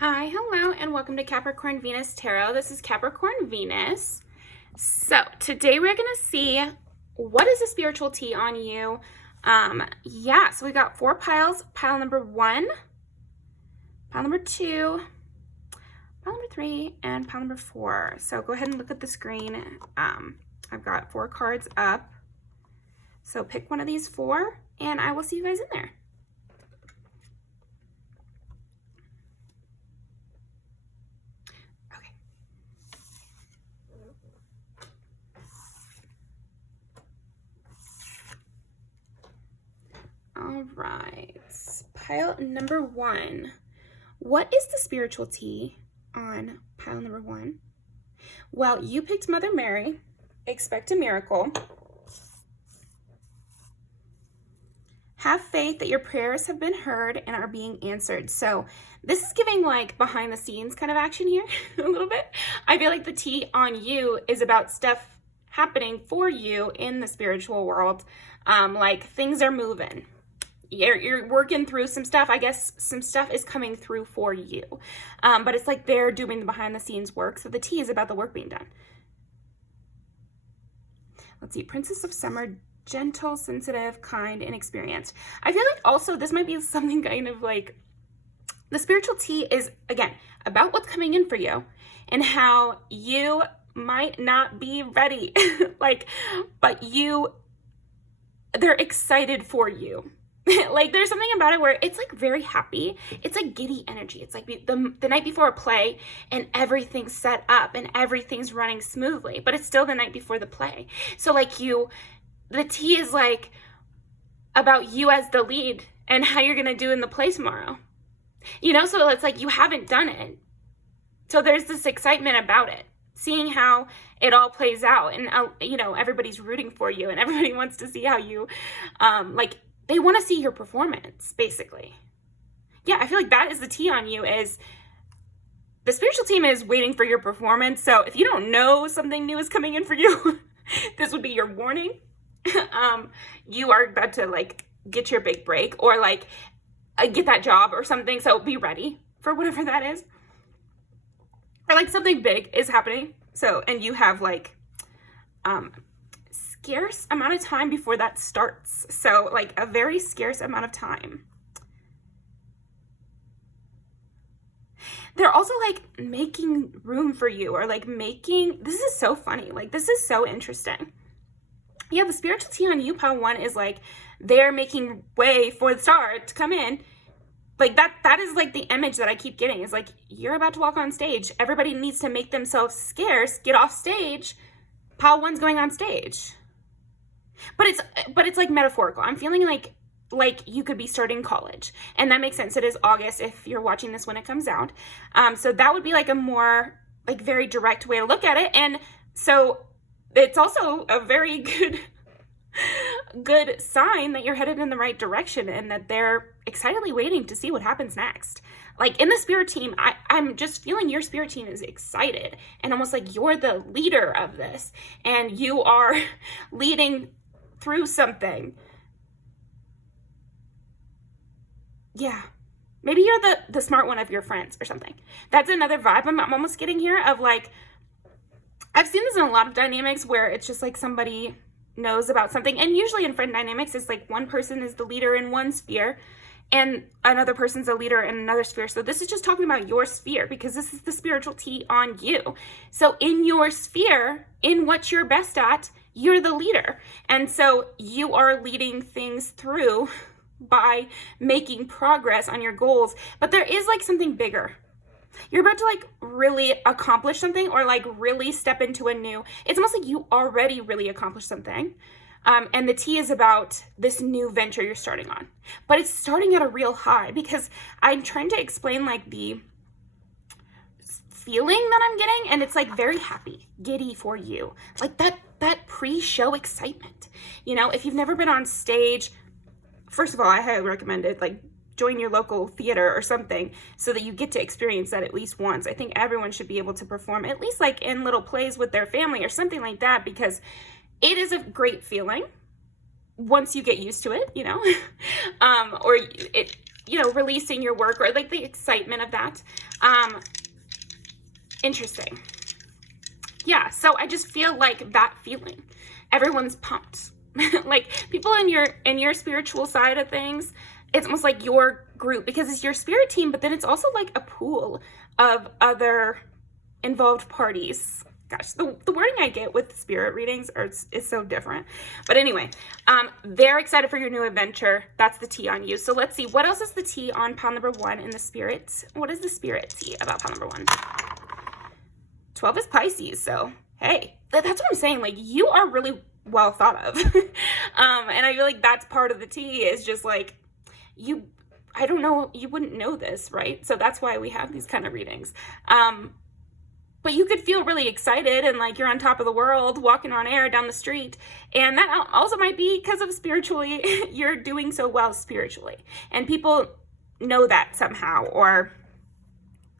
Hi, hello, and welcome to Capricorn Venus Tarot. This is Capricorn Venus. So today we're going to see what is the spiritual tea on you. So we got 4 piles. Pile number 1, pile number 2, pile number 3, and pile number 4. So go ahead and look at the screen. I've got 4 cards up. So pick one of these 4, and I will see you guys in there. All right, pile number 1. What is the spiritual tea on pile number 1? Well, you picked Mother Mary. Expect a miracle. Have faith that your prayers have been heard and are being answered. So this is giving like behind the scenes kind of action here a little bit. I feel like the tea on you is about stuff happening for you in the spiritual world. Like things are moving. You're working through some stuff. I guess some stuff is coming through for you. But it's like they're doing the behind the scenes work. So the tea is about the work being done. Let's see. Princess of Summer, gentle, sensitive, kind, and experienced. I feel like also this might be something kind of like the spiritual tea is, again, about what's coming in for you and how you might not be ready. But they're excited for you. Like there's something about it where it's like very happy. It's like giddy energy. It's like the night before a play and everything's set up and everything's running smoothly, but it's still the night before the play. So like the tea is like about you as the lead and how you're going to do in the play tomorrow. So it's like you haven't done it. So there's this excitement about it, seeing how it all plays out and, everybody's rooting for you and everybody wants to see how you, they want to see your performance, basically. Yeah, I feel like that is the tea on you is the spiritual team is waiting for your performance. So if you don't know something new is coming in for you, this would be your warning. You are about to get your big break or get that job or something. So be ready for whatever that is. Or something big is happening. So, and you have scarce amount of time before that starts. So a very scarce amount of time. They're also making room for you or this is so funny. This is so interesting. Yeah, the spiritual tea on you, pile 1, is they're making way for the star to come in. That is the image that I keep getting is you're about to walk on stage. Everybody needs to make themselves scarce, get off stage. Pile 1's going on stage. But it's metaphorical. I'm feeling like you could be starting college. And that makes sense. It is August if you're watching this when it comes out. So that would be a more very direct way to look at it. And so it's also a very good sign that you're headed in the right direction and that they're excitedly waiting to see what happens next. In the spirit team, I'm just feeling your spirit team is excited and almost you're the leader of this and you are leading through something. Yeah. Maybe you're the smart one of your friends or something. That's another vibe I'm almost getting here of I've seen this in a lot of dynamics where it's just somebody knows about something. And usually in friend dynamics, it's one person is the leader in one sphere and another person's a leader in another sphere. So this is just talking about your sphere because this is the spiritual tea on you. So in your sphere, in what you're best at, you're the leader. And so you are leading things through by making progress on your goals. But there is something bigger. You're about to really accomplish something or really step into a new, it's almost you already really accomplished something. And the tea is about this new venture you're starting on, but it's starting at a real high because I'm trying to explain the feeling that I'm getting. And it's very happy, giddy for you. That pre-show excitement, if you've never been on stage, first of all, I highly recommend it. Join your local theater or something so that you get to experience that at least once. I think everyone should be able to perform at least in little plays with their family or something like that because it is a great feeling once you get used to it, or you know, releasing your work, or like the excitement of that. Interesting. Yeah, so I just feel like that feeling. Everyone's pumped. Like people in your spiritual side of things, it's almost like your group, because it's your spirit team, but then it's also like a pool of other involved parties. Gosh, the wording I get with spirit readings is so different. But anyway, they're excited for your new adventure. That's the tea on you. So let's see, what else is the tea on pile number 1 in the spirit? What is the spirit tea about pile number 1? 12 is Pisces, so hey, that's what I'm saying. Like, you are really well thought of. And I feel like that's part of the tea, is just like, I don't know, you wouldn't know this, right? So that's why we have these kind of readings. But you could feel really excited and like you're on top of the world, walking on air down the street. And that also might be because of spiritually, you're doing so well spiritually. And people know that somehow. Or,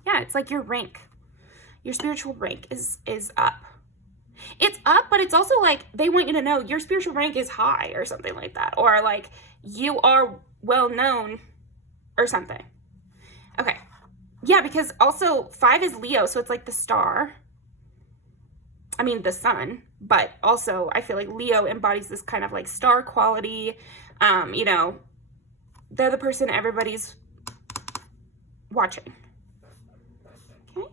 yeah, it's like your rank. Your spiritual rank is up. It's up, but it's also like they want you to know your spiritual rank is high or something like that. Or like you are well known or something. Okay. Yeah, because also 5 is Leo, so it's like the star. I mean, the sun, but also I feel like Leo embodies this kind of like star quality. You know, they're the person everybody's watching. Okay.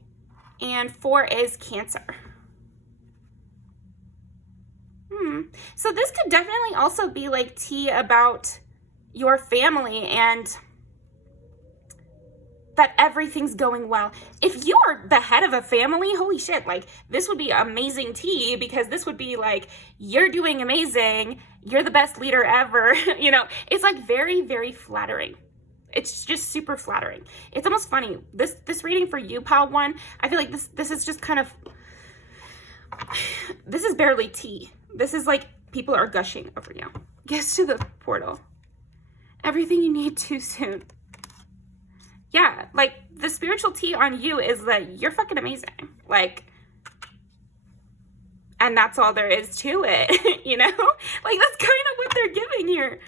And 4 is Cancer. So this could definitely also be like tea about your family and that everything's going well. If you are the head of a family, holy shit, like this would be amazing tea, because this would be like, you're doing amazing, you're the best leader ever. You know, it's like very, very flattering. It's just super flattering. It's almost funny. This reading for you, pile 1, I feel like this is just kind of, this is barely tea. This is like people are gushing over you. Guess to the portal. Everything you need too soon. Yeah, like the spiritual tea on you is that you're fucking amazing. Like, and that's all there is to it, you know? Like that's kind of what they're giving here.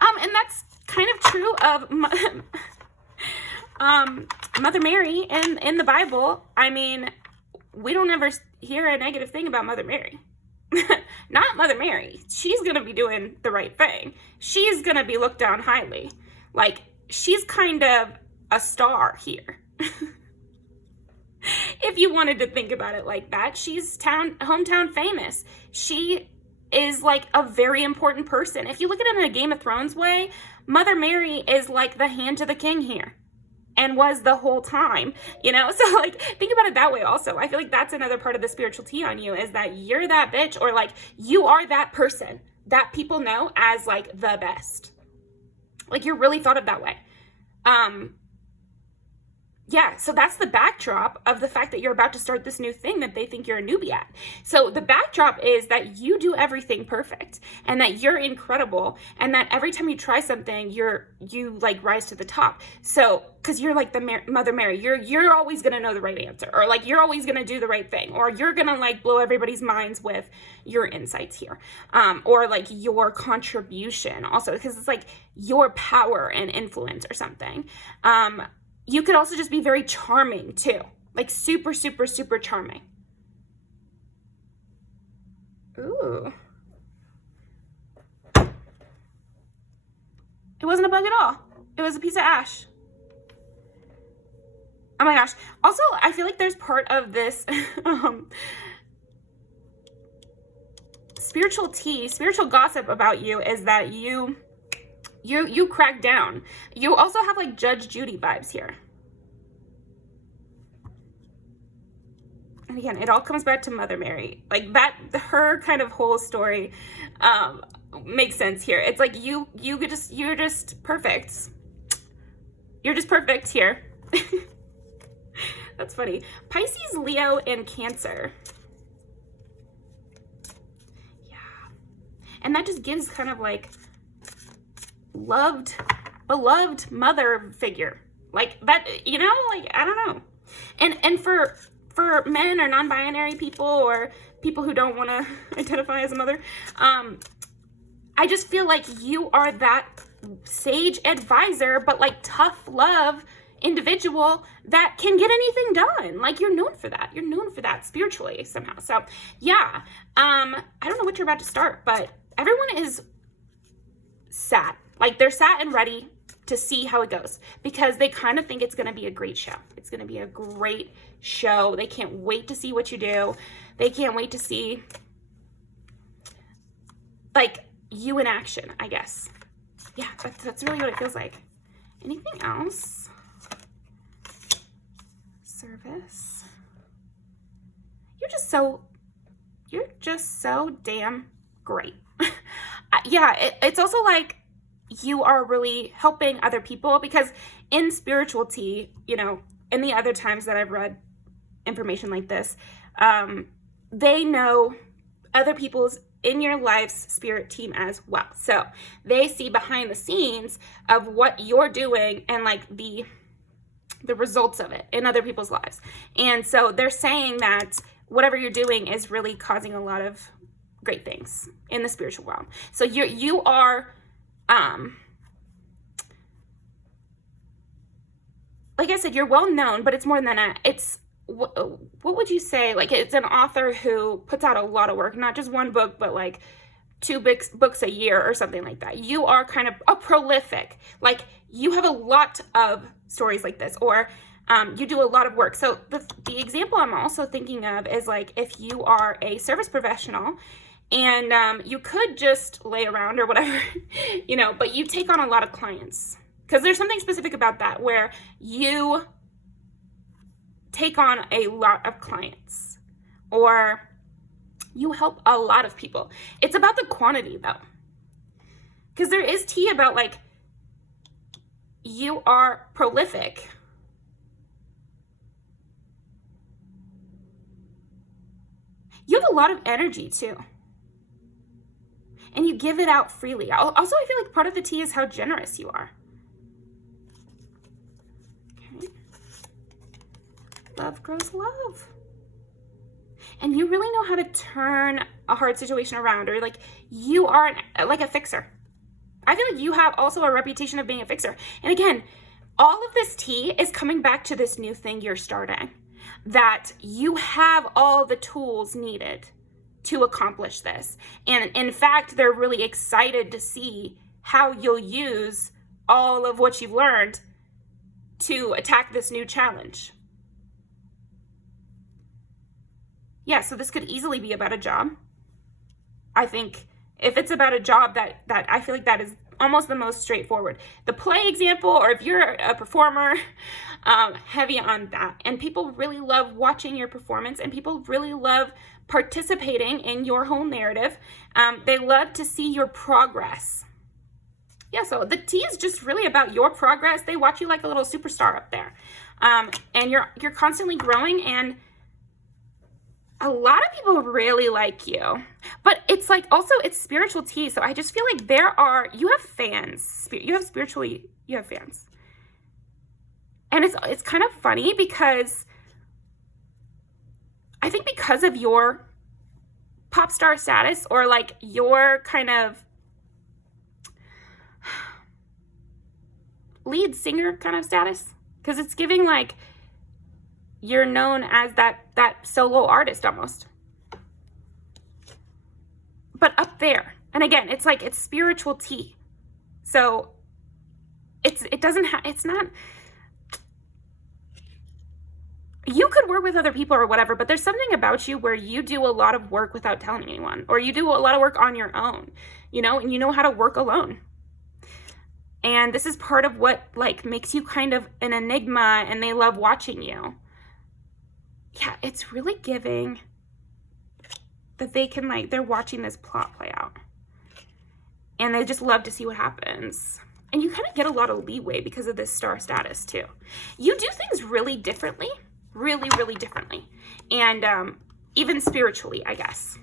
And that's kind of true of Mother Mary in the Bible. I mean, we don't ever hear a negative thing about Mother Mary. Not Mother Mary. She's going to be doing the right thing. She's going to be looked down highly. Like, she's kind of a star here. If you wanted to think about it like that, she's hometown famous. She is like a very important person. If you look at it in a Game of Thrones way, Mother Mary is like the hand to the king here. And was the whole time, you know? So like, think about it that way also. I feel like that's another part of the spiritual tea on you, is that you're that bitch, or like you are that person that people know as like the best. Like you're really thought of that way. Yeah, so that's the backdrop of the fact that you're about to start this new thing that they think you're a newbie at. So the backdrop is that you do everything perfect, and that you're incredible, and that every time you try something, you like rise to the top. So, because you're like the Mother Mary, you're always gonna know the right answer, or like you're always gonna do the right thing, or you're gonna like blow everybody's minds with your insights here, or like your contribution also, because it's like your power and influence or something. You could also just be very charming too. Like super, super, super charming. Ooh. It wasn't a bug at all. It was a piece of ash. Oh my gosh. Also, I feel like there's part of this spiritual tea, spiritual gossip about you is that you crack down. You also have like Judge Judy vibes here. And again, it all comes back to Mother Mary. Like that, her kind of whole story makes sense here. It's like you're just perfect. You're just perfect here. That's funny. Pisces, Leo, and Cancer. Yeah. And that just gives kind of like beloved mother figure, like that, you know, like I don't know. And for men or non-binary people, or people who don't want to identify as a mother, I just feel like you are that sage advisor, but like tough love individual that can get anything done. Like, you're known for that. You're known for that spiritually somehow. So yeah, I don't know what you're about to start, but everyone is sat. Like, they're sat and ready to see how it goes, because they kind of think it's going to be a great show. It's going to be a great show. They can't wait to see what you do. They can't wait to see, like, you in action, I guess. Yeah, that's really what it feels like. Anything else? Service. You're just so damn great. Yeah, it's also like you are really helping other people, because in spirituality, you know, in the other times that I've read information like this, they know other people's in your life's spirit team as well. So they see behind the scenes of what you're doing and like the results of it in other people's lives. And so they're saying that whatever you're doing is really causing a lot of great things in the spiritual realm. So you are, like I said, you're well known, but it's more than that. It's, what would you say? Like, it's an author who puts out a lot of work, not just one book, but like 2 books a year or something like that. You are kind of a prolific, like you have a lot of stories like this, or you do a lot of work. So the example I'm also thinking of is like, if you are a service professional and you could just lay around or whatever, you know, but you take on a lot of clients, because there's something specific about that where you take on a lot of clients, or you help a lot of people. It's about the quantity though, because there is tea about like, you are prolific. You have a lot of energy too, and you give it out freely. Also, I feel like part of the tea is how generous you are. Okay. Love grows love. And you really know how to turn a hard situation around, or like you are like a fixer. I feel like you have also a reputation of being a fixer. And again, all of this tea is coming back to this new thing you're starting, that you have all the tools needed to accomplish this. And in fact, they're really excited to see how you'll use all of what you've learned to attack this new challenge. Yeah, so this could easily be about a job. I think if it's about a job, that I feel like that is almost the most straightforward. The play example, or if you're a performer, heavy on that. And people really love watching your performance, and people really love participating in your whole narrative. They love to see your progress. Yeah, so the tea is just really about your progress. They watch you like a little superstar up there. And you're constantly growing, and a lot of people really like you. But it's like, also it's spiritual tea. So I just feel like you have fans. You have fans. And it's kind of funny, because I think because of your pop star status, or like your kind of lead singer kind of status, because it's giving like you're known as that solo artist almost, but up there. And again, it's like, it's spiritual tea, so it's not, you could work with other people or whatever, but there's something about you where you do a lot of work without telling anyone, or you do a lot of work on your own, you know, and you know how to work alone. And this is part of what like makes you kind of an enigma, and they love watching you. Yeah, it's really giving that they can like, they're watching this plot play out, and they just love to see what happens. And you kind of get a lot of leeway because of this star status too. You do things really differently, really, really differently. And even spiritually, I guess.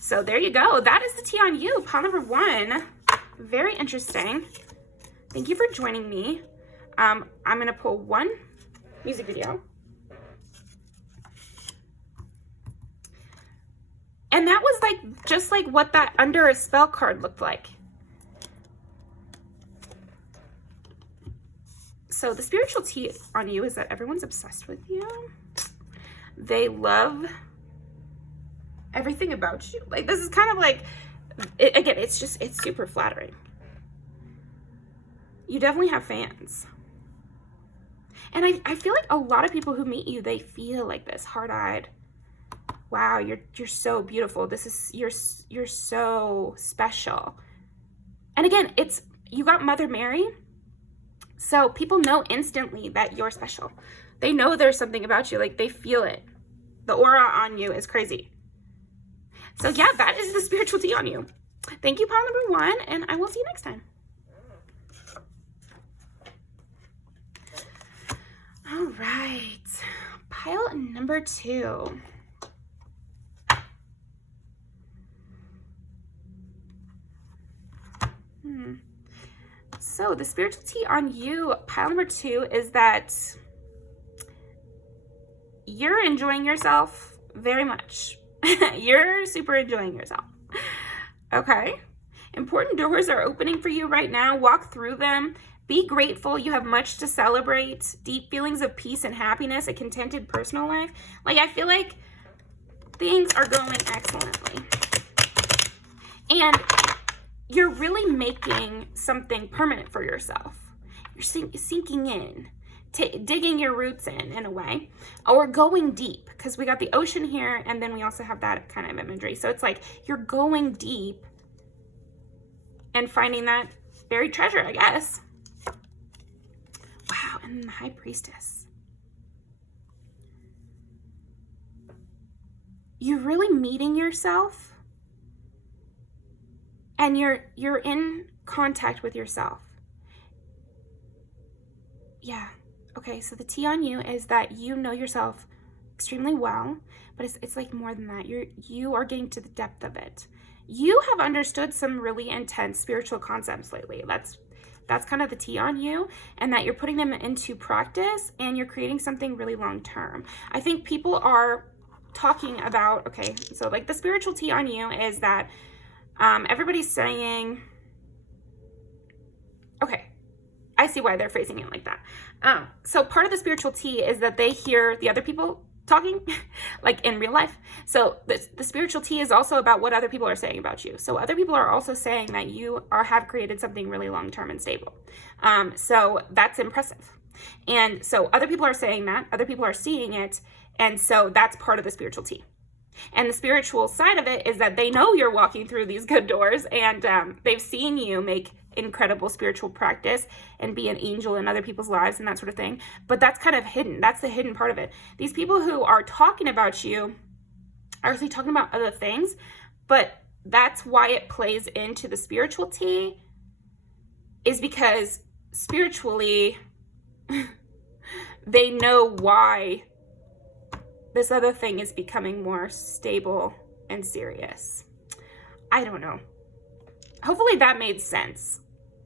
So there you go. That is the tea on you. Pile number 1. Very interesting. Thank you for joining me. I'm going to pull one music video. And that was like, just like what that under a spell card looked like. So the spiritual tea on you is that everyone's obsessed with you. They love everything about you. Like, this is kind of like, again, it's super flattering. You definitely have fans. And I feel like a lot of people who meet you, they feel like this, hard-eyed. Wow, you're so beautiful. You're so special. And again, you got Mother Mary. So people know instantly that you're special. They know there's something about you, like they feel it. The aura on you is crazy. So yeah, that is the spiritual tea on you. Thank you, pile number 1, and I will see you next time. All right, pile number 2. So the spiritual tea on you, pile number 2, is that you're enjoying yourself very much. You're super enjoying yourself. Okay. Important doors are opening for you right now. Walk through them. Be grateful. You have much to celebrate. Deep feelings of peace and happiness. A contented personal life. Like, I feel like things are going excellently. And you're really making something permanent for yourself. You're sinking in, digging your roots in a way, or going deep, because we got the ocean here, and then we also have that kind of imagery. So it's like you're going deep and finding that buried treasure, I guess. Wow, and the High Priestess. You're really meeting yourself. And you're in contact with yourself. Yeah. Okay, so the tea on you is that you know yourself extremely well, but it's like more than that. You are getting to the depth of it. You have understood some really intense spiritual concepts lately. That's kind of the tea on you, and that you're putting them into practice and you're creating something really long term. I think people are talking about, okay, so like the spiritual tea on you is that everybody's saying, okay, I see why they're phrasing it like that. So part of the spiritual tea is that they hear the other people talking, like in real life. So the spiritual tea is also about what other people are saying about you. So other people are also saying that you have created something really long-term and stable. So that's impressive. And so other people are saying that, other people are seeing it. And so that's part of the spiritual tea. And the spiritual side of it is that they know you're walking through these good doors, and they've seen you make incredible spiritual practice and be an angel in other people's lives and that sort of thing. But that's kind of hidden. That's the hidden part of it. These people who are talking about you are actually talking about other things, but that's why it plays into the spiritual tea, is because spiritually they know why this other thing is becoming more stable and serious. I don't know. Hopefully that made sense.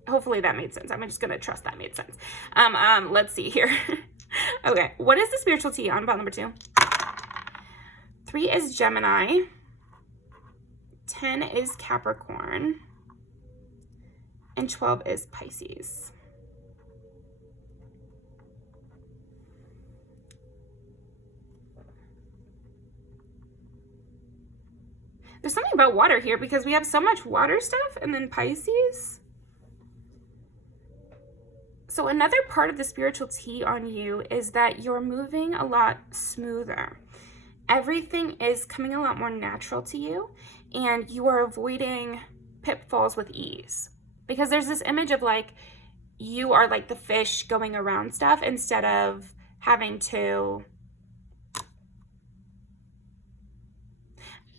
Hopefully that made sense. I'm just going to trust that made sense. Let's see here. Okay. What is the spiritual tea on pile number 2? 3 is Gemini. 10 is Capricorn. And 12 is Pisces. There's something about water here because we have so much water stuff, and then Pisces. So another part of the spiritual tea on you is that you're moving a lot smoother. Everything is coming a lot more natural to you, and you are avoiding pitfalls with ease. Because there's this image of like, you are like the fish going around stuff instead of having to...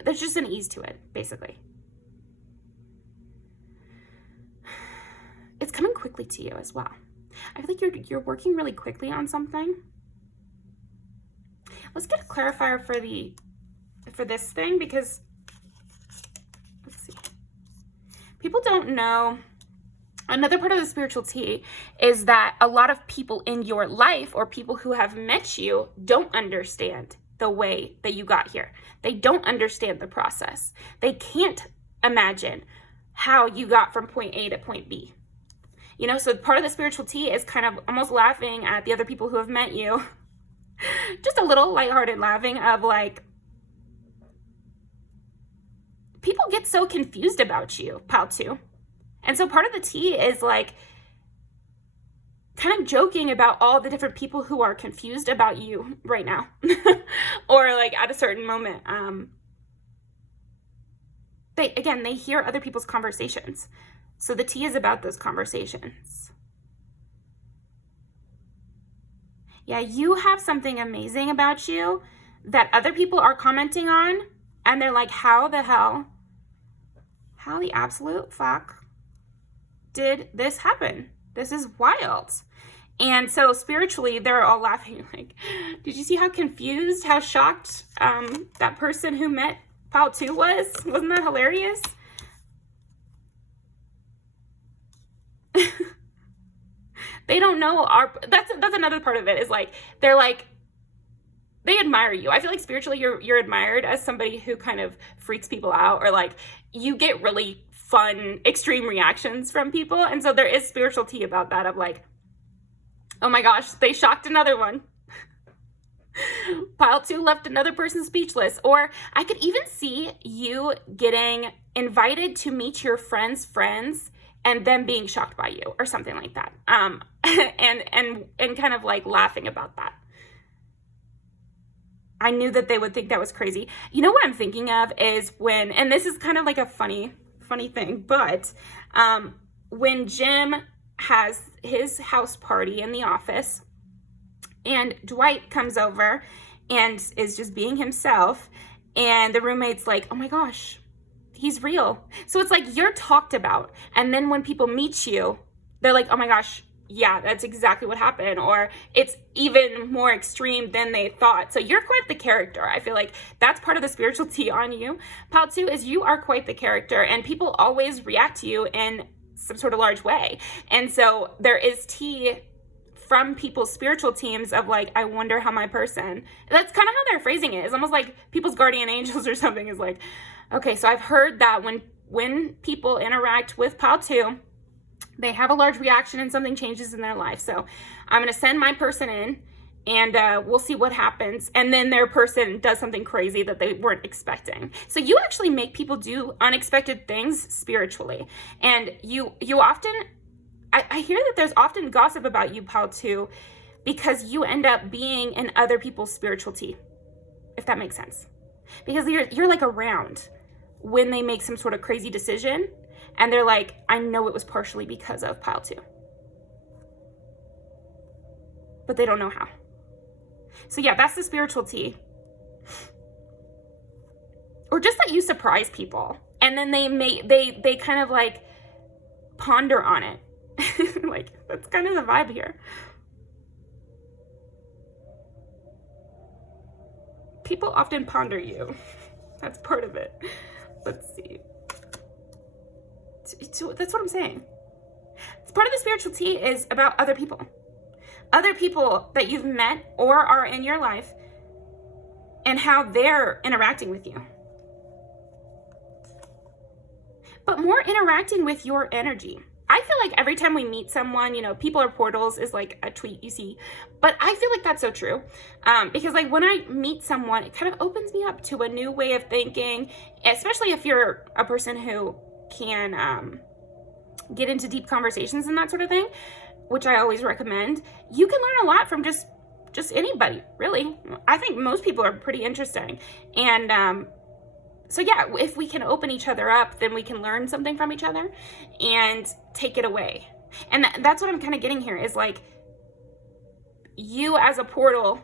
There's just an ease to it, basically. It's coming quickly to you as well. I feel like you're working really quickly on something. Let's get a clarifier for this thing, because let's see. People don't know. Another part of the spiritual tea is that a lot of people in your life, or people who have met you, don't understand the way that you got here. They don't understand the process. They can't imagine how you got from point A to point B. You know, so part of the spiritual T is kind of almost laughing at the other people who have met you. Just a little lighthearted laughing of like, people get so confused about you, pile 2. And so part of the T is like kind of joking about all the different people who are confused about you right now. Or like at a certain moment. They hear other people's conversations. So the T is about those conversations. Yeah, you have something amazing about you that other people are commenting on, and they're like, how the hell, how the absolute fuck did this happen? This is wild. And so spiritually, they're all laughing like, did you see how confused, how shocked that person who met pile 2 was? Wasn't that hilarious? They don't know that's another part of it, is like, they're like, they admire you. I feel like spiritually you're admired as somebody who kind of freaks people out, or like you get really fun, extreme reactions from people. And so there is spiritual tea about that, of like, oh my gosh, they shocked another one. Pile 2 left another person speechless. Or I could even see you getting invited to meet your friends' friends and them being shocked by you or something like that. And kind of like laughing about that. I knew that they would think that was crazy. You know what I'm thinking of is when, and this is kind of like a funny thing, but when Jim has his house party in the office and Dwight comes over and is just being himself, and the roommate's like, oh my gosh, he's real. So it's like you're talked about, and then when people meet you, they're like, oh my gosh, yeah, that's exactly what happened, or it's even more extreme than they thought. So you're quite the character. I feel like that's part of the spiritual tea on you. Pile 2 is you are quite the character, and people always react to you in some sort of large way. And so there is tea from people's spiritual teams of like, I wonder how my person, that's kind of how they're phrasing it. It's almost like people's guardian angels or something is like, okay, so I've heard that when people interact with pile 2, they have a large reaction and something changes in their life. So I'm going to send my person in, and we'll see what happens. And then their person does something crazy that they weren't expecting. So you actually make people do unexpected things spiritually. And you often, I hear that there's often gossip about you, pile 2, because you end up being in other people's spiritual tea, if that makes sense. Because you're like around when they make some sort of crazy decision, and they're like, I know it was partially because of pile 2. But they don't know how. So yeah, that's the spiritual tea. Or just that you surprise people, and then they kind of like ponder on it. Like, that's kind of the vibe here. People often ponder you. That's part of it. Let's see. So that's what I'm saying. It's part of the spiritual tea is about other people. Other people that you've met or are in your life, and how they're interacting with you. But more interacting with your energy. I feel like every time we meet someone, you know, people are portals is like a tweet you see. But I feel like that's so true. Because like when I meet someone, it kind of opens me up to a new way of thinking, especially if you're a person who can get into deep conversations and that sort of thing, which I always recommend. You can learn a lot from just anybody, really. I think most people are pretty interesting. And so yeah, if we can open each other up, then we can learn something from each other and take it away. And that's what I'm kind of getting here, is like, you as a portal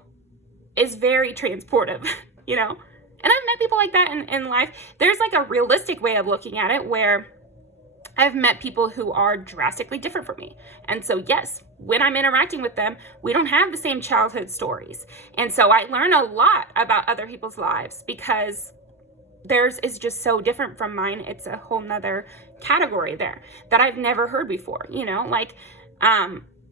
is very transportive, you know? And I've met people like that in life. There's like a realistic way of looking at it where I've met people who are drastically different from me. And so yes, when I'm interacting with them, we don't have the same childhood stories. And so I learn a lot about other people's lives because theirs is just so different from mine. It's a whole nother category there that I've never heard before, you know, like,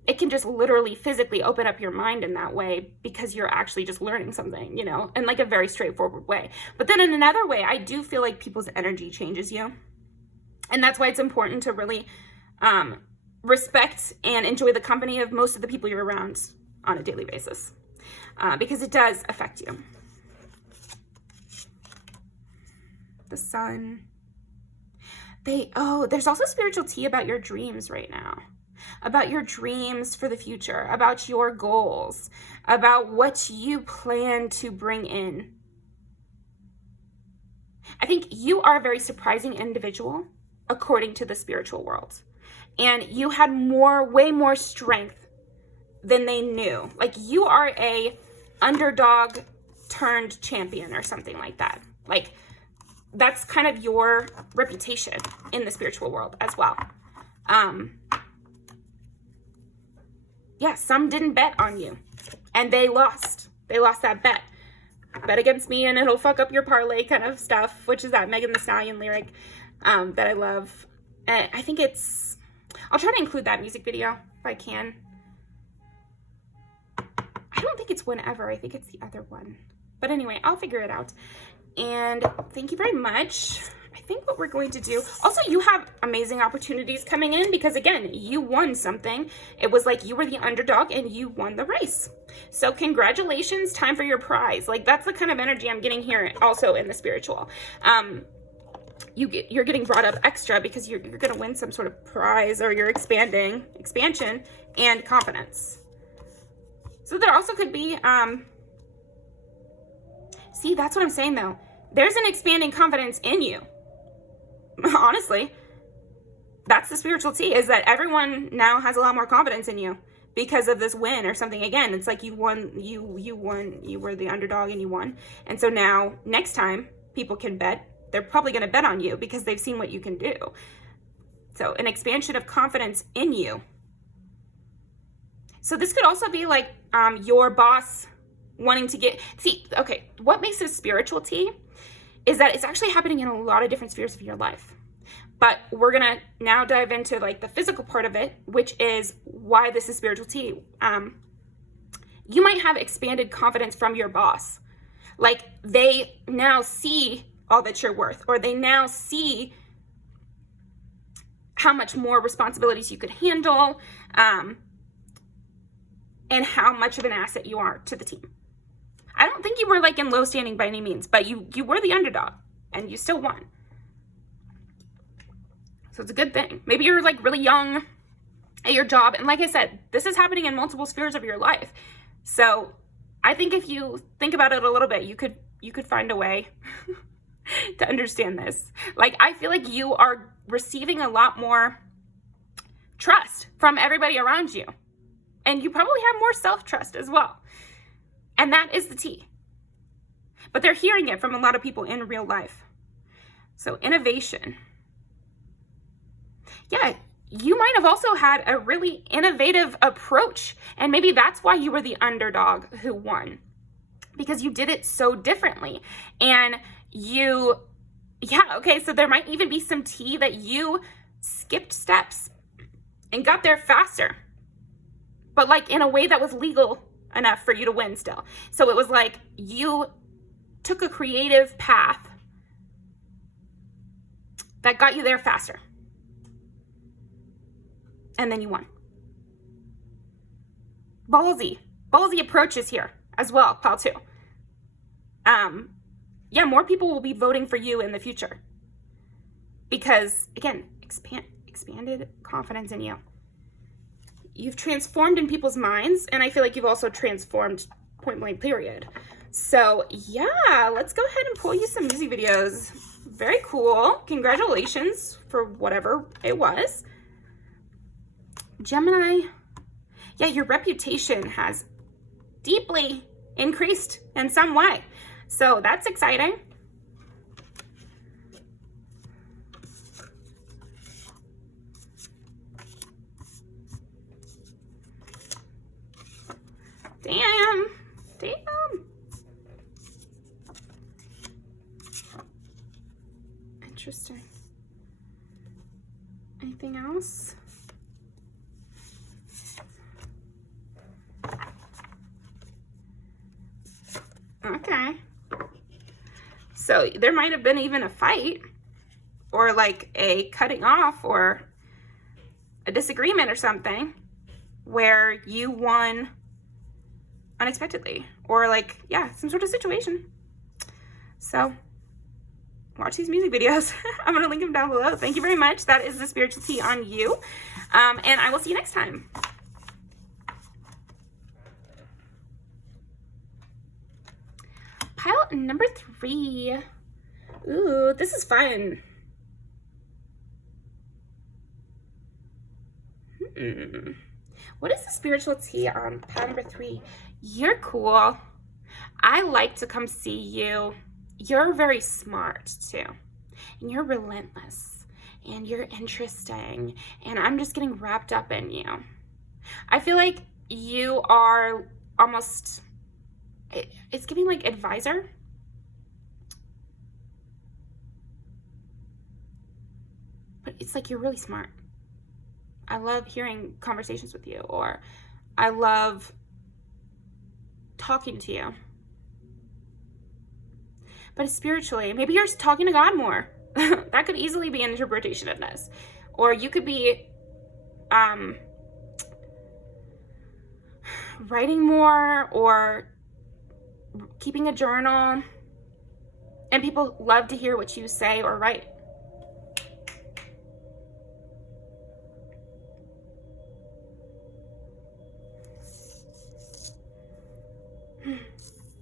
it can just literally physically open up your mind in that way because you're actually just learning something, you know, in like a very straightforward way. But then in another way, I do feel like people's energy changes you. And that's why it's important to really respect and enjoy the company of most of the people you're around on a daily basis, because it does affect you. The sun. There's also spiritual tea about your dreams right now, about your dreams for the future, about your goals, about what you plan to bring in. I think you are a very surprising individual according to the spiritual world. And you had way more strength than they knew. Like, you are a underdog turned champion or something like that. Like, that's kind of your reputation in the spiritual world as well. Yeah, some didn't bet on you and they lost. They lost that bet. Bet against me and it'll fuck up your parlay kind of stuff, which is that Megan Thee Stallion lyric that I love. And I think I'll try to include that music video if I can. I don't think it's Whenever. I think it's the other one. But anyway, I'll figure it out. And thank you very much. I think what we're going to do, also you have amazing opportunities coming in because again, you won something. It was like you were the underdog and you won the race. So congratulations, time for your prize. Like, that's the kind of energy I'm getting here also in the spiritual. You're getting brought up extra because you're going to win some sort of prize, or you're expansion and confidence. So there also could be, see, that's what I'm saying though. There's an expanding confidence in you. Honestly, that's the spiritual tea, is that everyone now has a lot more confidence in you because of this win or something. Again, it's like you won, you were the underdog and you won. And so now next time people can bet, they're probably going to bet on you because they've seen what you can do. So an expansion of confidence in you. So this could also be like your boss wanting to okay, what makes this spiritual tea is that it's actually happening in a lot of different spheres of your life. But we're going to now dive into like the physical part of it, which is why this is spiritual tea. You might have expanded confidence from your boss. Like, they now see all that you're worth, or they now see how much more responsibilities you could handle, and how much of an asset you are to the team. I don't think you were like in low standing by any means, but you were the underdog and you still won. So it's a good thing. Maybe you're like really young at your job. And like I said, this is happening in multiple spheres of your life. So I think if you think about it a little bit, you could find a way to understand this. Like, I feel like you are receiving a lot more trust from everybody around you. And you probably have more self-trust as well. And that is the tea. But they're hearing it from a lot of people in real life. So innovation. Yeah, you might have also had a really innovative approach. And maybe that's why you were the underdog who won. Because you did it so differently. And so there might even be some tea that you skipped steps and got there faster. But like in a way that was legal enough for you to win still. So it was like you took a creative path that got you there faster. And then you won. Ballsy approaches here as well, pal too. Yeah, more people will be voting for you in the future. Because again, expanded confidence in you. You've transformed in people's minds, and I feel like you've also transformed point blank period. So yeah, let's go ahead and pull you some music videos. Very cool. Congratulations for whatever it was. Gemini, yeah, your reputation has deeply increased in some way. So that's exciting. Damn. Interesting. Anything else? Okay. So there might have been even a fight, or like a cutting off, or a disagreement or something where you won unexpectedly, or like, yeah, some sort of situation. So watch these music videos. I'm going to link them down below. Thank you very much. That is the spiritual tea on you. And I will see you next time. Pile number 3. Ooh, this is fun. What is the spiritual tea on pile number 3? You're cool. I like to come see you. You're very smart too. And you're relentless. And you're interesting. And I'm just getting wrapped up in you. I feel like you are almost, it's giving like advisor. But it's like you're really smart. I love hearing conversations with you, or I love talking to you. But spiritually, maybe you're talking to God more. That could easily be an interpretation of this. Or you could be writing more, or keeping a journal. And people love to hear what you say or write.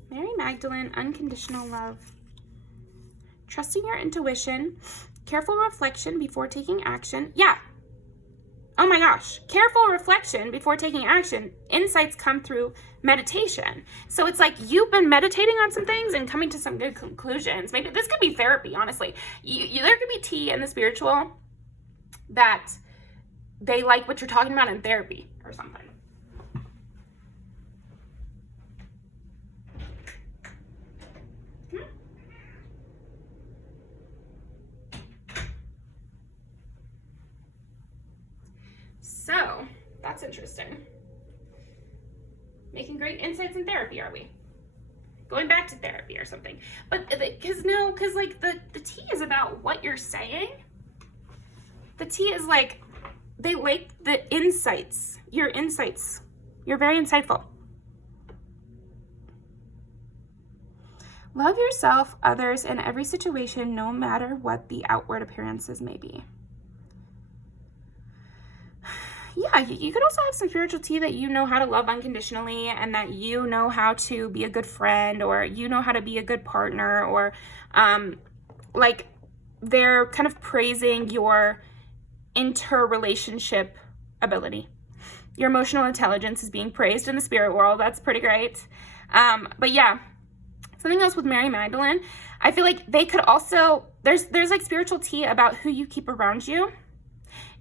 Mary Magdalene, unconditional love. Trusting your intuition. Careful reflection before taking action. Yeah. Oh my gosh. Careful reflection before taking action. Insights come through meditation. So it's like you've been meditating on some things and coming to some good conclusions. Maybe this could be therapy, honestly. There could be tea in the spiritual that they like what you're talking about in therapy or something. So, that's interesting. Making great insights in therapy, are we? Going back to therapy or something. But, because like the tea is about what you're saying. The tea is like, they like the insights. Your insights. You're very insightful. Love yourself, others, and every situation, no matter what the outward appearances may be. Yeah, you could also have some spiritual tea that you know how to love unconditionally, and that you know how to be a good friend, or you know how to be a good partner, or like they're kind of praising your interrelationship ability. Your emotional intelligence is being praised in the spirit world. That's pretty great. But yeah, something else with Mary Magdalene, I feel like they could also, there's like spiritual tea about who you keep around you,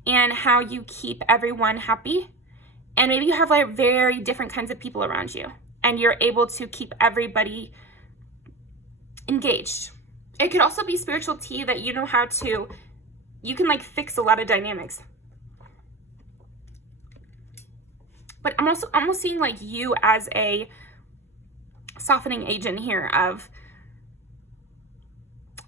and how you keep everyone happy. And maybe you have like very different kinds of people around you, and you're able to keep everybody engaged. It could also be spiritual tea that you know how to, you can like fix a lot of dynamics. But I'm also almost seeing like you as a softening agent here of,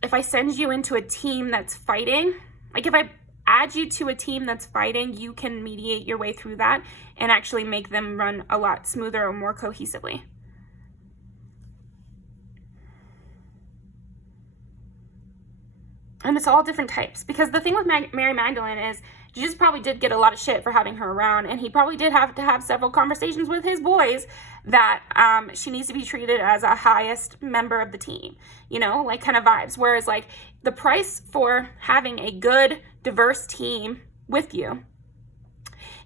if I send you into a team that's fighting, like if I add you to a team that's fighting, you can mediate your way through that and actually make them run a lot smoother or more cohesively. And it's all different types, because the thing with Mary Magdalene is Jesus probably did get a lot of shit for having her around, and he probably did have to have several conversations with his boys that she needs to be treated as a highest member of the team, you know, like kind of vibes. Whereas like the price for having a good, diverse team with you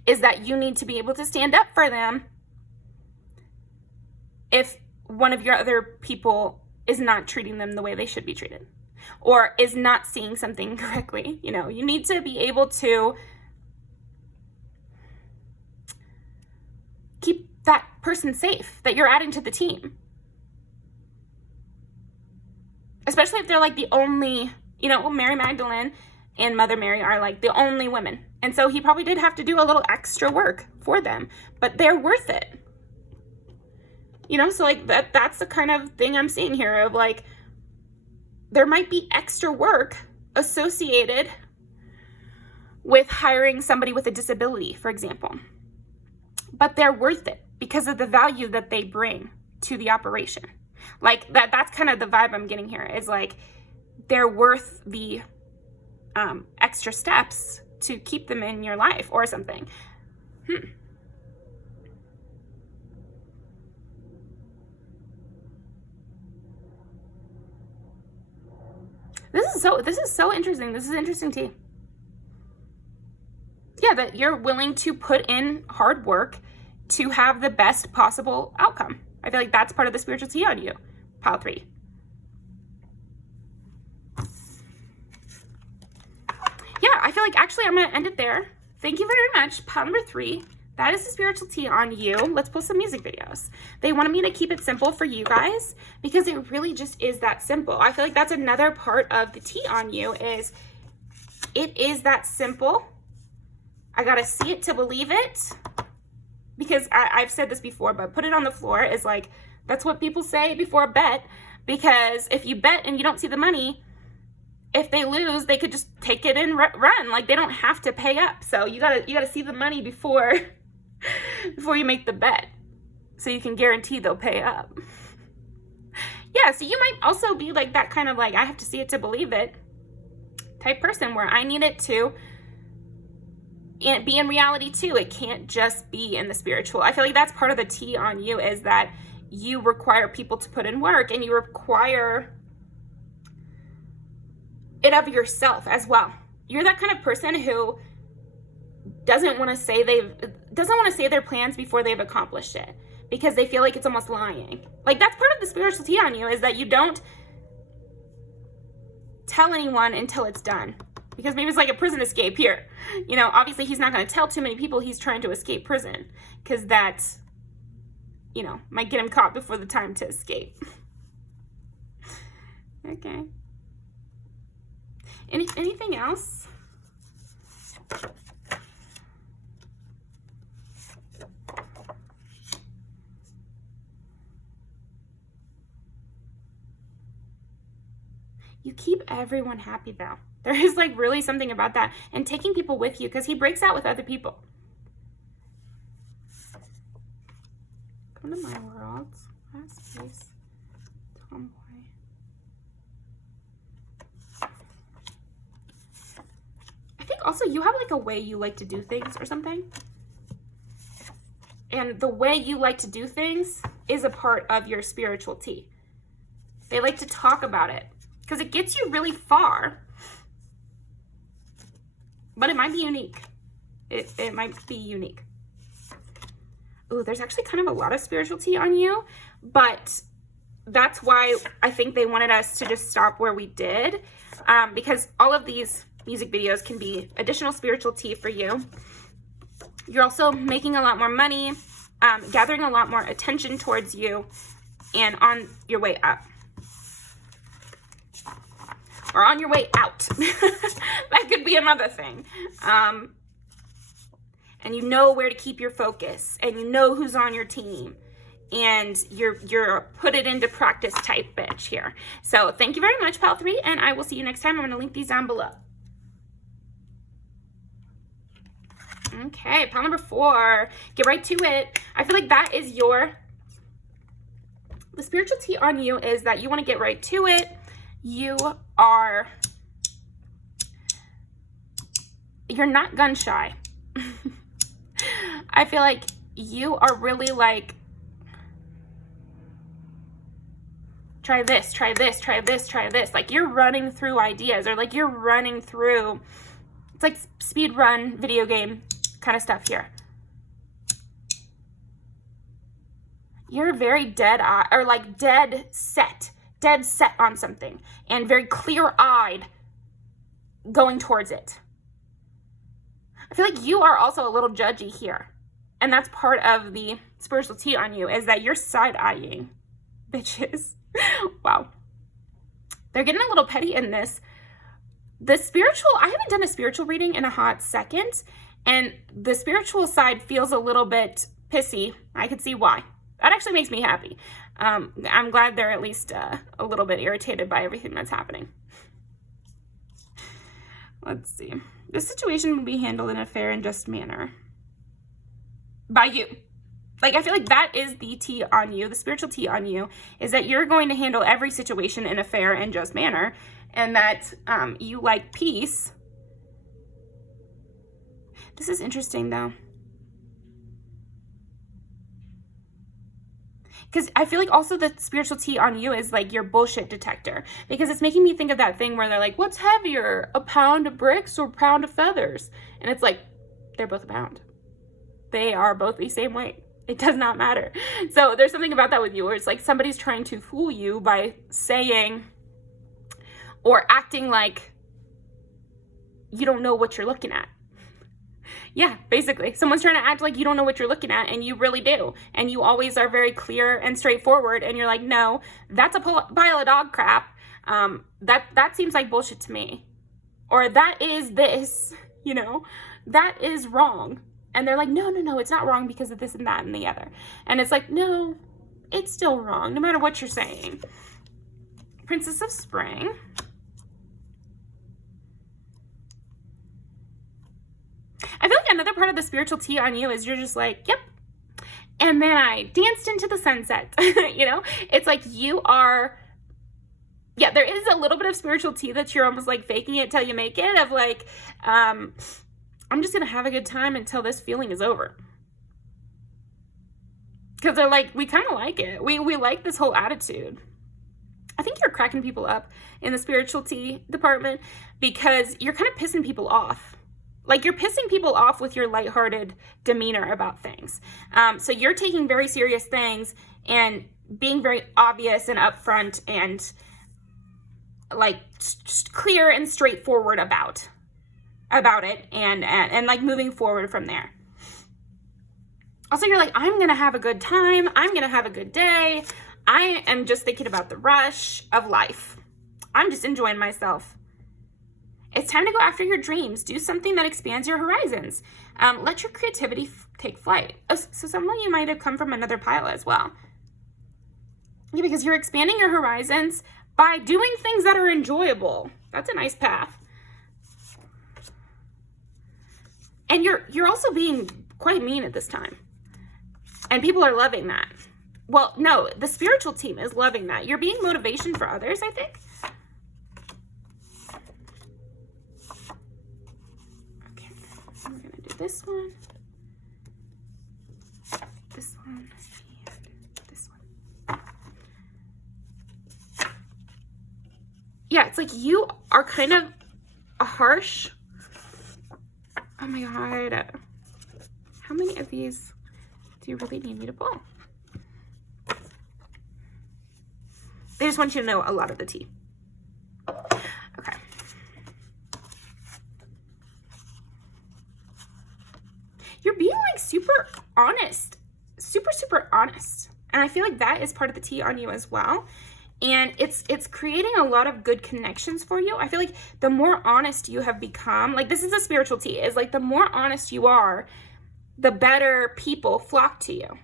is that you need to be able to stand up for them if one of your other people is not treating them the way they should be treated, or is not seeing something correctly. You know, you need to be able to keep that person safe that you're adding to the team. Especially if they're like the only, you know, Mary Magdalene and Mother Mary are like the only women. And so he probably did have to do a little extra work for them, but they're worth it. You know, so like that's the kind of thing I'm seeing here of like, there might be extra work associated with hiring somebody with a disability, for example. But they're worth it because of the value that they bring to the operation. Like that's kind of the vibe I'm getting here, is like they're worth the extra steps to keep them in your life or something. This is so interesting. This is interesting tea. Yeah, that you're willing to put in hard work to have the best possible outcome. I feel like that's part of the spiritual tea on you, pile 3. Yeah, I feel like actually I'm going to end it there. Thank you very much. Pile number 3. That is the spiritual tea on you. Let's pull some music videos. They wanted me to keep it simple for you guys because it really just is that simple. I feel like that's another part of the tea on you, is it is that simple. I got to see it to believe it, because I've said this before, but put it on the floor is like, that's what people say before a bet, because if you bet and you don't see the money, if they lose, they could just take it and run. Like, they don't have to pay up. So you gotta see the money before you make the bet, so you can guarantee they'll pay up. Yeah, so you might also be like that kind of like, I have to see it to believe it type person, where I need it to be in reality too. It can't just be in the spiritual. I feel like that's part of the tea on you, is that you require people to put in work, and you require it of yourself as well. You're that kind of person who doesn't want to say their plans before they've accomplished it, because they feel like it's almost lying. Like, that's part of the spiritual tea on you, is that you don't tell anyone until it's done. Because maybe it's like a prison escape here. You know, obviously he's not going to tell too many people he's trying to escape prison, because that, you know, might get him caught before the time to escape. Okay. Anything else? You keep everyone happy though. There is like really something about that, and taking people with you, because he breaks out with other people. Come to my world. Last piece. Tomboy. I think also you have like a way you like to do things or something. And the way you like to do things is a part of your spiritual tea. They like to talk about it because it gets you really far. But it might be unique. It might be unique. Ooh, there's actually kind of a lot of spiritual tea on you, but that's why I think they wanted us to just stop where we did, because all of these music videos can be additional spiritual tea for you. You're also making a lot more money, gathering a lot more attention towards you, and on your way up. Or on your way out. That could be another thing. And you know where to keep your focus, and you know who's on your team, and you're put it into practice type bitch here. So thank you very much, pile 3, and I will see you next time. I'm going to link these down below. Okay, pile number 4. Get right to it. I feel like that is the spiritual tea on you is that you want to get right to it. You're not gun shy. I feel like you are really like, try this, try this, try this, try this. Like, you're running through ideas, or like you're running through, it's like speed run video game kind of stuff here. You're very dead set on something, and very clear-eyed going towards it. I feel like you are also a little judgy here, and that's part of the spiritual tea on you, is that you're side-eyeing bitches. Wow. They're getting a little petty in this. I haven't done a spiritual reading in a hot second, and the spiritual side feels a little bit pissy. I could see why. That actually makes me happy. I'm glad they're at least a little bit irritated by everything that's happening. Let's see. This situation will be handled in a fair and just manner by you. Like, I feel like that is the tea on you, the spiritual tea on you, is that you're going to handle every situation in a fair and just manner, and that you like peace. This is interesting, though. Because I feel like also the spiritual tea on you is like your bullshit detector. Because it's making me think of that thing where they're like, what's heavier, a pound of bricks or a pound of feathers? And it's like, they're both a pound. They are both the same weight. It does not matter. So there's something about that with you where it's like somebody's trying to fool you by saying or acting like you don't know what you're looking at. Yeah, basically. Someone's trying to act like you don't know what you're looking at, and you really do. And you always are very clear and straightforward, and you're like, no, that's a pile of dog crap. That seems like bullshit to me. Or that is this, you know, that is wrong. And they're like, no, it's not wrong because of this and that and the other. And it's like, no, it's still wrong, no matter what you're saying. Princess of Spring. I feel like another part of the spiritual tea on you is you're just like, yep. And then I danced into the sunset, you know? It's like you are, yeah, there is a little bit of spiritual tea that you're almost like faking it till you make it, of like, I'm just going to have a good time until this feeling is over. Because they're like, we kind of like it. We like this whole attitude. I think you're cracking people up in the spiritual tea department because you're kind of pissing people off. Like, you're pissing people off with your lighthearted demeanor about things. So you're taking very serious things and being very obvious and upfront and like clear and straightforward about it and like moving forward from there. Also, you're like, I'm going to have a good time. I'm going to have a good day. I am just thinking about the rush of life. I'm just enjoying myself. It's time to go after your dreams. Do something that expands your horizons. Let your creativity take flight. Oh, so some of you might have come from another pile as well. Yeah, because you're expanding your horizons by doing things that are enjoyable. That's a nice path. And you're also being quite mean at this time. And people are loving that. Well, no, the spiritual team is loving that. You're being motivation for others, I think. Okay, we're going to do this one, and this one. Yeah, it's like you are kind of a harsh. Oh my God. How many of these do you really need me to pull? They just want you to know a lot of the tea. Okay. You're being like super honest. Super honest. And I feel like that is part of the tea on you as well. And it's creating a lot of good connections for you. I feel like the more honest you have become, like this is a spiritual tea, is like the more honest you are, the better people flock to you.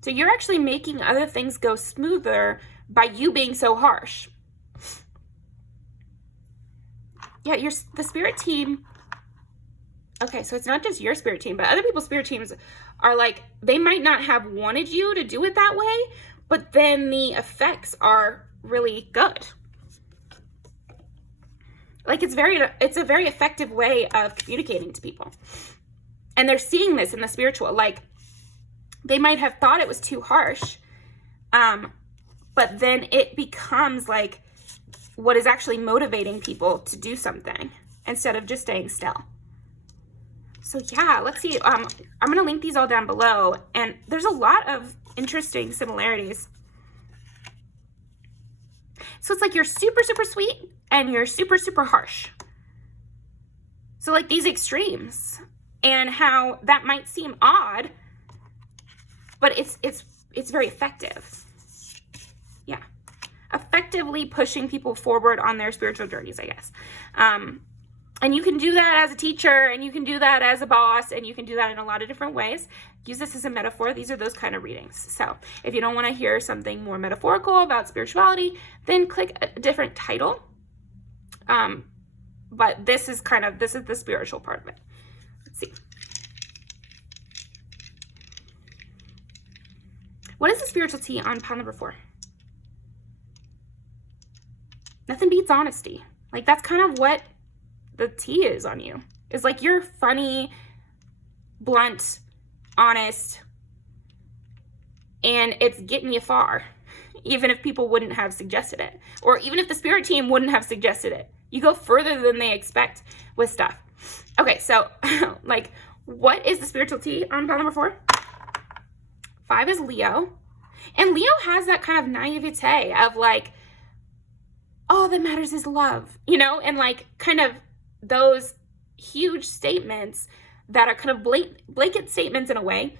So you're actually making other things go smoother by you being so harsh. Yeah, the spirit team. Okay, so it's not just your spirit team, but other people's spirit teams are like, they might not have wanted you to do it that way, but then the effects are really good. Like it's a very effective way of communicating to people. And they're seeing this in the spiritual, like they might have thought it was too harsh, but then it becomes like what is actually motivating people to do something instead of just staying still. So yeah, let's see. I'm going to link these all down below, and there's a lot of interesting similarities. So it's like you're super sweet and you're super harsh. So like these extremes, and how that might seem odd, but it's very effective. Yeah. Effectively pushing people forward on their spiritual journeys, I guess. And you can do that as a teacher, and you can do that as a boss, and you can do that in a lot of different ways. Use this as a metaphor. These are those kind of readings. So if you don't want to hear something more metaphorical about spirituality, then click a different title. but this is the spiritual part of it. Let's see. What is the spiritual tea on pile number 4? Nothing beats honesty. Like, that's kind of what the tea is on you. It's like you're funny, blunt, honest, and it's getting you far, even if people wouldn't have suggested it, or even if the spirit team wouldn't have suggested it. You go further than they expect with stuff. Okay, so like, what is the spiritual tea on pile number 4? 5 is Leo, and Leo has that kind of naivete of like, all that matters is love, you know, and like kind of those huge statements that are kind of blanket statements in a way,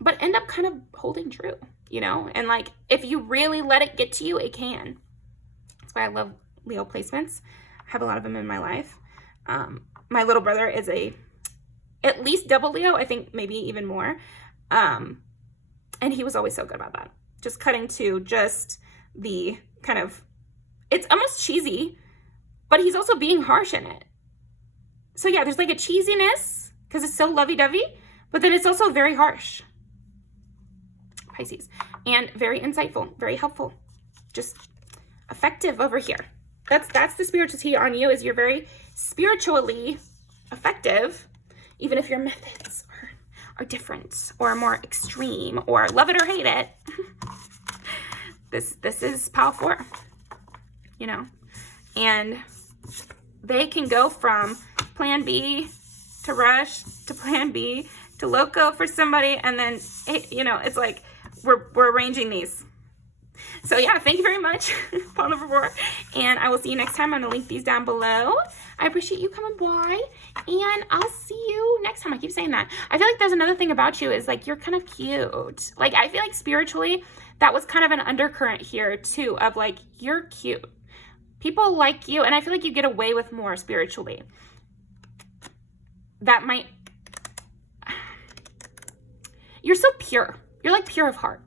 but end up kind of holding true, you know, and like if you really let it get to you, it can. That's why I love Leo placements. I have a lot of them in my life. My little brother is at least double Leo, I think maybe even more. And he was always so good about that. Just cutting to just the kind of, it's almost cheesy, but he's also being harsh in it. So yeah, there's like a cheesiness because it's so lovey-dovey, but then it's also very harsh. Pisces. And very insightful, very helpful. Just effective over here. That's the spiritual tea on you, is you're very spiritually effective, even if your methods are different or more extreme or love it or hate it. This is pile 4, you know, and they can go from plan B to rush to plan B to loco for somebody, and then you know, it's like we're arranging these. So yeah, thank you very much, pile number 4, and I will see you next time. I'm gonna link these down below. I appreciate you coming by, and I'll see you next time. I keep saying that. I feel like there's another thing about you is like you're kind of cute. Like I feel like spiritually that was kind of an undercurrent here too, of like you're cute. People like you, and I feel like you get away with more spiritually. That might, you're so pure. You're like pure of heart.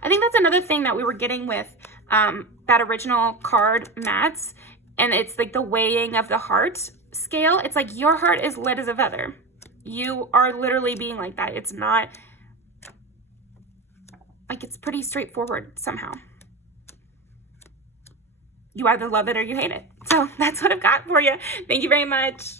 I think that's another thing that we were getting with that original card, Matt's, and it's like the weighing of the heart scale. It's like your heart is light as a feather. You are literally being like that. It's not, like it's pretty straightforward somehow. You either love it or you hate it. So that's what I've got for you. Thank you very much.